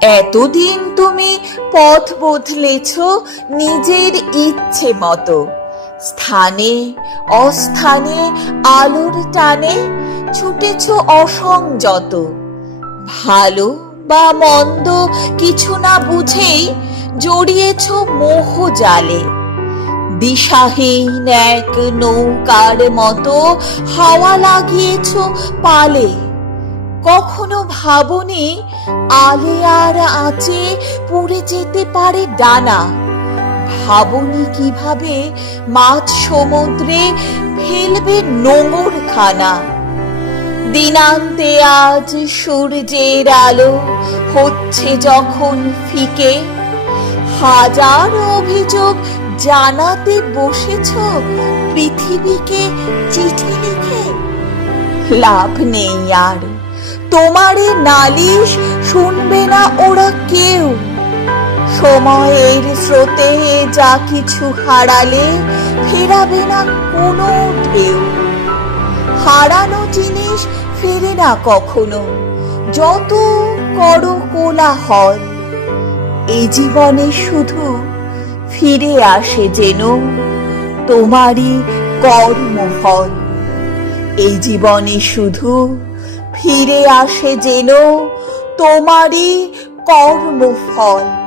এতদিন তুমি পথ বদলেছ নিজের ইচ্ছে মতো, স্থানে অস্থানে আলোর টানে ছুটেছ অসংযত। ভালো বা মন্দ কিছু না বুঝেই জড়িয়েছ মোহ জালে। দিশাহীন এক নৌকার মতো হাওয়া লাগিয়েছ পালে। কখনো ভাবনি আলে আর আঁচে পুড়ে যেতে পারে ডানা। ভাবনি কিভাবে মাছ সমুদ্রে ফেলবে নোঙর খানা। দিনান্তে আজ সূর্যের আলো হচ্ছে যখন ফিকে, হাজার অভিযোগ জানাতে বসেছ পৃথিবীকে চিঠি লিখে। লাভ নেই আর, তোমারে নালিশ শুনবে না ওরা কেউ। সময়ের স্রোতে যা কিছু হারালে ফেরাবে না কোনো ঢেউ। হারানো জিনিস ফেরে না কখনো, যত করো কোলাহল। এই জীবনে শুধু ফিরে আসে যেন তোমারই কর্মফল। এই জীবনে শুধু ফিরে আসে যেন তোমারই কর্মফল।